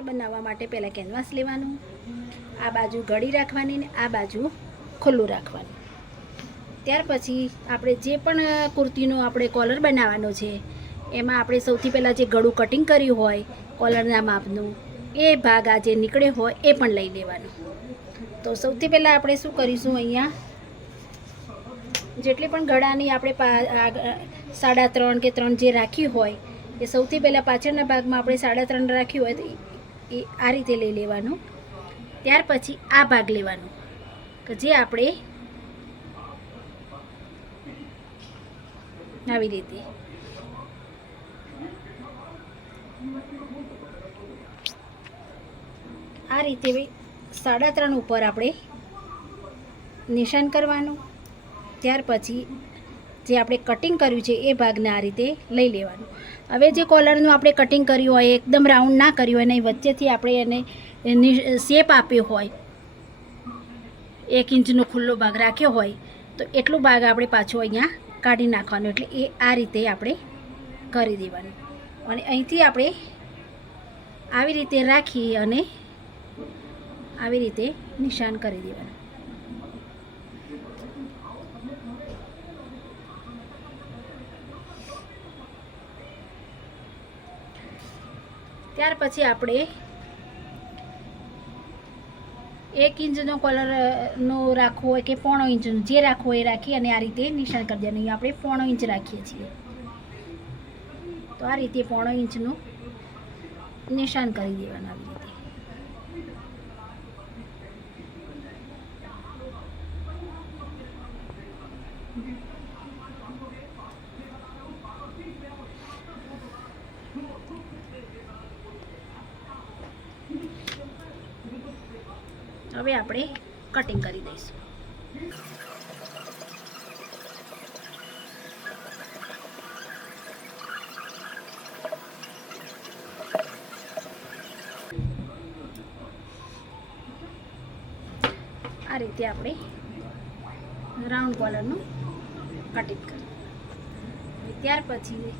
બનાવવા માટે પહેલાં કેનવાસ લેવાનું, આ બાજુ ગળી રાખવાની ને આ બાજુ ખુલ્લું રાખવાનું. ત્યાર પછી આપણે જે પણ કુર્તીનો આપણે કોલર બનાવવાનો છે એમાં આપણે સૌથી પહેલાં જે ગળું કટિંગ કર્યું હોય કોલરના માપનું એ ભાગ આ જે નીકળ્યો હોય એ પણ લઈ લેવાનું. તો સૌથી પહેલાં આપણે શું કરીશું, અહીંયા જેટલી પણ ગળાની આપણે 3.5 કે 3 જે રાખી હોય એ સૌથી પહેલાં પાછળના ભાગમાં આપણે 3.5 રાખ્યું હોય તો એ આ રીતે લઈ લેવાનું. ત્યાર પછી આ ભાગ લેવાનો કે જે આપણે આવી રીતે આ રીતે 3.5 ઉપર આપણે નિશાન કરવાનું. ત્યાર પછી જે આપણે કટિંગ કર્યું છે એ ભાગને આ રીતે લઈ લેવાનું. હવે જે કોલરનું આપણે કટિંગ કર્યું હોય એકદમ રાઉન્ડ ના કર્યું હોય અને વચ્ચેથી આપણે એને શેપ આપ્યો હોય 1 ઇંચનો ખુલ્લો ભાગ રાખ્યો હોય તો એટલું ભાગ આપણે પાછો અહીંયા કાઢી નાખવાનું. એટલે એ આ રીતે આપણે કરી દેવાનું અને અહીંથી આપણે આવી રીતે રાખી અને આવી રીતે નિશાન કરી દેવાનું. ત્યાર પછી આપણે 1 ઇંચનો કોલરનો રાખવો હોય કે 1.5 ઇંચનો જે રાખવો હોય એ રાખી અને આ રીતે નિશાન કરી દેવાનું. આપણે 1.5 ઇંચ રાખીએ છીએ તો આ રીતે 1.5 ઇંચનું નિશાન કરી દેવાનું. આવી રીતે હવે આપણે કટિંગ કરી દઈશું. આ રીતે આપણે રાઉન્ડ કોલરનું કટિંગ કરીએ. ત્યાર પછી